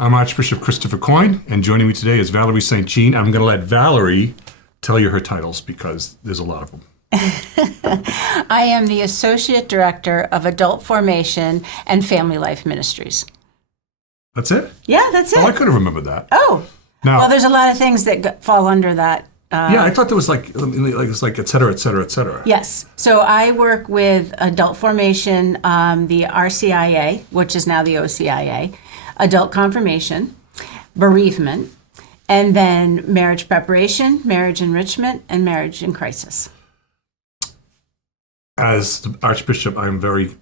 I'm Archbishop Christopher Coyne, and joining me today is Valerie St. I'm going to let Valerie tell you her titles because there's a lot of them. I am the Associate Director of Adult Formation and Family Life Ministries. That's it? Yeah, that's it. Oh, I could have remembered that. Oh, Now, well, there's a lot of things that fall under that. Yeah, I thought there was it's like et cetera, et cetera, et cetera. Yes. So I work with adult formation, the RCIA, which is now the OCIA, adult confirmation, bereavement, and then marriage preparation, marriage enrichment, and marriage in crisis. As the Archbishop, I'm very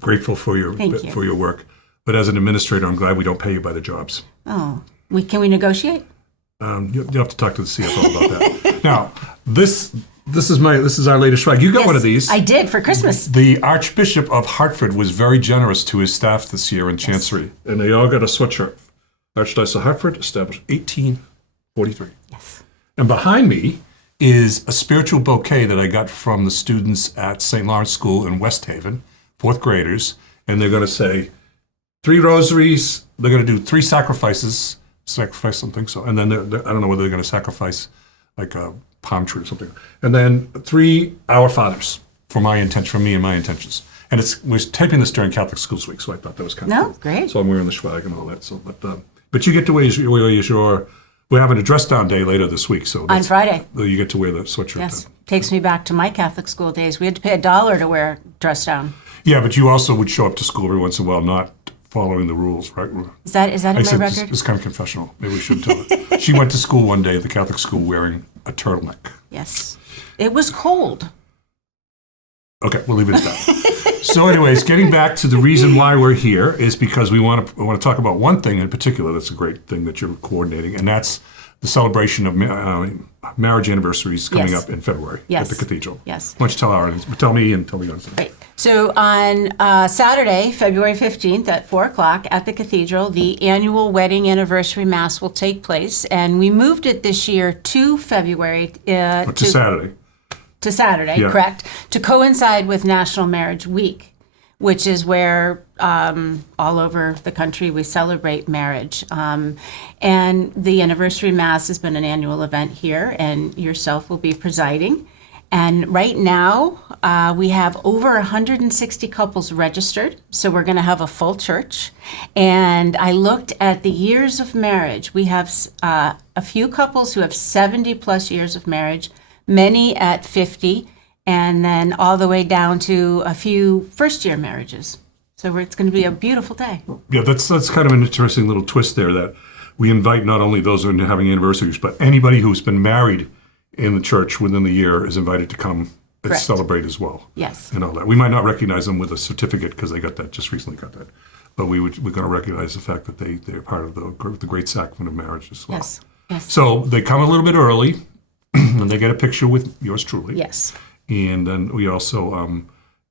grateful for your work. But as an administrator, I'm glad we don't pay you by the jobs. Oh, can we negotiate? You'll have to talk to the CFO about that. Now, this is our latest swag. You got one of these. I did for Christmas. The Archbishop of Hartford was very generous to his staff this year in Chancery, and they all got a sweatshirt. Archdiocese of Hartford, established 1843. Yes. And behind me is a spiritual bouquet that I got from the students at St. Lawrence School in West Haven, fourth graders, and they're going to say 3 rosaries. They're going to do 3 sacrifice something. So, and then I don't know whether they're going to sacrifice like a palm tree or something. And then 3 Our Fathers for me and my intentions. And we're taping this during Catholic Schools Week, so I thought that was kind of cool. Great. So I'm wearing the swag and all that. So, but you get to wear your. We're having a dress down day later this week, so on Friday you get to wear the sweatshirt. Yes, then. Takes me back to my Catholic school days. We had to pay $1 to wear dress down. Yeah, but you also would show up to school every once in a while, not following the rules, right? Is that in my record? It's kind of confessional. Maybe we shouldn't tell it. She went to school one day at the Catholic school wearing a turtleneck. Yes. It was cold. Okay, we'll leave it at that. So anyways, getting back to the reason why we're here is because we want to talk about one thing in particular that's a great thing that you're coordinating, and that's the celebration of marriage anniversaries coming up in February at the cathedral. Yes. Why don't you tell our audience, tell me and tell the audience. Right. So on Saturday, February 15th at 4 o'clock at the cathedral, the annual wedding anniversary mass will take place. And we moved it this year to February. To Saturday. To Saturday, yeah. Correct. To coincide with National Marriage Week, which is where all over the country we celebrate marriage. And the anniversary mass has been an annual event here, and yourself will be presiding. And right now, we have over 160 couples registered, so we're going to have a full church. And I looked at the years of marriage. We have a few couples who have 70 plus years of marriage, many at 50, and then all the way down to a few first-year marriages. So it's going to be a beautiful day. Yeah, that's kind of an interesting little twist there, that we invite not only those who are having anniversaries, but anybody who's been married in the church within the year is invited to come and celebrate as well. Yes. And all that. We might not recognize them with a certificate because they just recently got that. But we're going to recognize the fact that they're part of the great sacrament of marriage as well. Yes. Yes. So they come a little bit early, and they get a picture with yours truly. Yes. And then we also,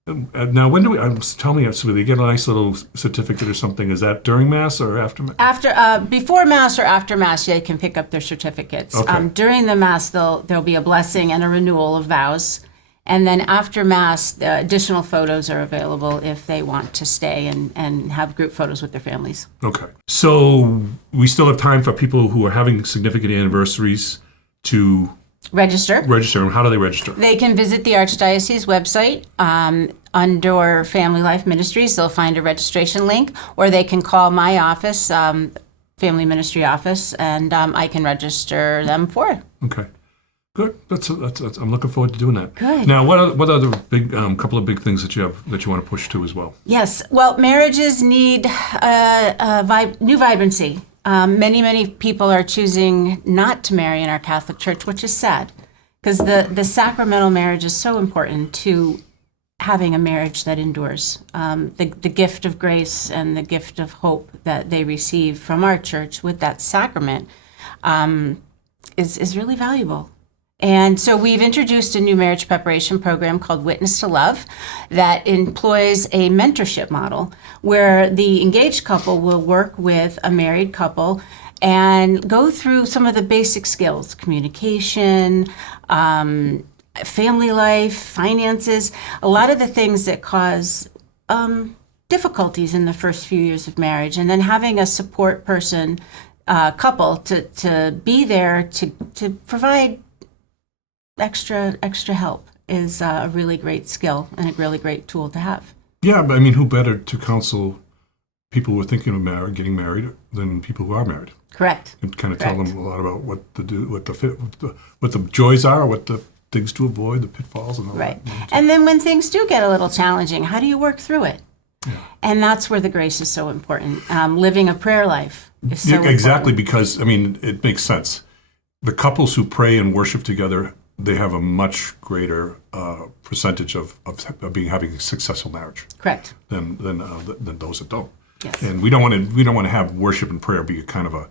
now when do we, tell me, so they get a nice little certificate or something. Is that during Mass or after Mass? Before Mass or after Mass, they can pick up their certificates. Okay. During the Mass, there'll be a blessing and a renewal of vows. And then after Mass, the additional photos are available if they want to stay and have group photos with their families. Okay. So we still have time for people who are having significant anniversaries to register. And how do they register? They can visit the Archdiocese website under Family Life Ministries. They'll find a registration link, or they can call my office, Family Ministry office, and I can register them for it. Okay. Good. That's I'm looking forward to doing that. Good. Now, what other big couple of big things that you want to push to as well? Yes. Well, marriages need new vibrancy. Many people are choosing not to marry in our Catholic Church, which is sad, because the sacramental marriage is so important to having a marriage that endures. The gift of grace and the gift of hope that they receive from our church with that sacrament is really valuable. And so we've introduced a new marriage preparation program called Witness to Love that employs a mentorship model where the engaged couple will work with a married couple and go through some of the basic skills, communication, family life, finances, a lot of the things that cause difficulties in the first few years of marriage, and then having a support person, couple, to be there to provide extra help is a really great skill and a really great tool to have. Yeah, but I mean, who better to counsel people who are thinking of getting married than people who are married? Correct. And kind of tell them a lot about what the joys are, what the things to avoid, the pitfalls, and all right. that. And then when things do get a little challenging, how do you work through it? Yeah. And that's where the grace is so important. Living a prayer life is so exactly, important. because, I mean, it makes sense. The couples who pray and worship together, they have a much greater percentage of having a successful marriage. Correct. Than those that don't. Yes. And we don't want to have worship and prayer be a kind of a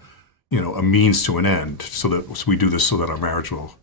means to an end. So we do this so that our marriage will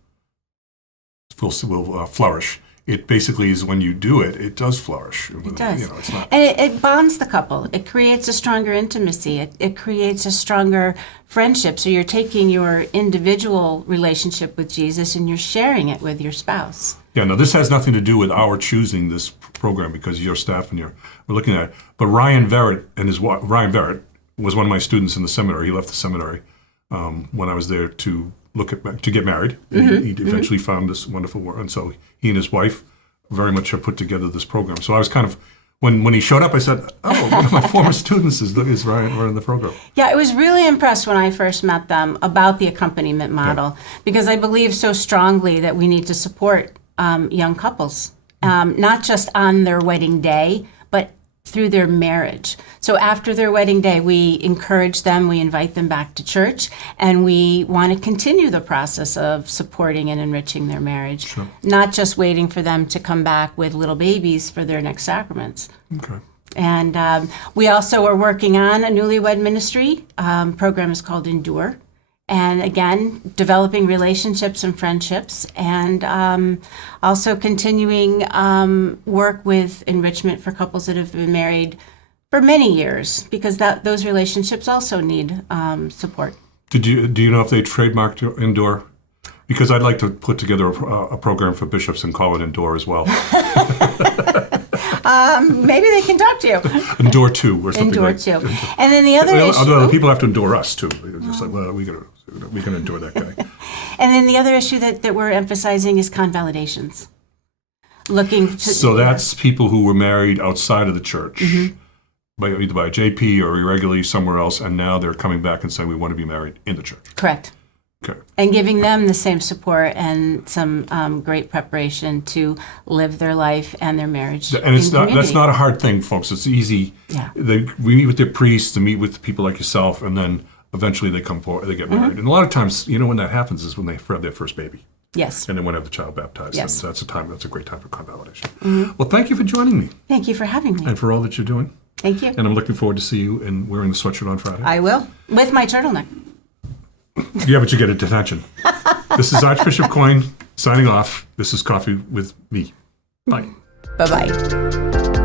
flourish. It basically is when you do it, it does flourish. It does. It's not. And it bonds the couple. It creates a stronger intimacy. It creates a stronger friendship. So you're taking your individual relationship with Jesus and you're sharing it with your spouse. Yeah, no, this has nothing to do with our choosing this program, because your staff and we're looking at it. But Ryan Verrett Ryan Verrett was one of my students in the seminary. He left the seminary when I was there to get married. Mm-hmm. He eventually found this wonderful work, and so he and his wife very much have put together this program. So I was kind of, when he showed up, I said, "Oh, one of my former students is Ryan running the program." Yeah, I was really impressed when I first met them about the accompaniment model, because I believe so strongly that we need to support young couples, not just on their wedding day, but through their marriage. So after their wedding day, we encourage them, we invite them back to church, and we want to continue the process of supporting and enriching their marriage, Sure. Not just waiting for them to come back with little babies for their next sacraments. Okay. And we also are working on a newlywed ministry. Program is called Endure. And again, developing relationships and friendships, and also continuing work with enrichment for couples that have been married for many years, because those relationships also need support. Do you know if they trademarked Endure? Because I'd like to put together a program for bishops and call it Endure as well. Maybe they can talk to you. Endure 2 or something. Endure like 2. And then the other issue... Although people have to endure us too. It's just like, well, we can endure that guy. And then the other issue that we're emphasizing is convalidations. So that's people who were married outside of the church, mm-hmm. either by a JP or irregularly somewhere else, and now they're coming back and saying, we want to be married in the church. Correct. Okay. And giving them the same support and some great preparation to live their life and their marriage. And that's not a hard thing, folks. It's easy. Yeah. We meet with their priests, to meet with people like yourself, and then eventually they come forward, they get married. And a lot of times, when that happens is when they have their first baby. Yes. And then when they have the child baptized. Yes. And that's a great time for convalidation. Mm-hmm. Well, thank you for joining me. Thank you for having me. And for all that you're doing. Thank you. And I'm looking forward to see you in wearing the sweatshirt on Friday. I will, with my turtleneck. Yeah, but you get a detention. This is Archbishop Coyne signing off. This is Coffee with me. Bye. Bye-bye.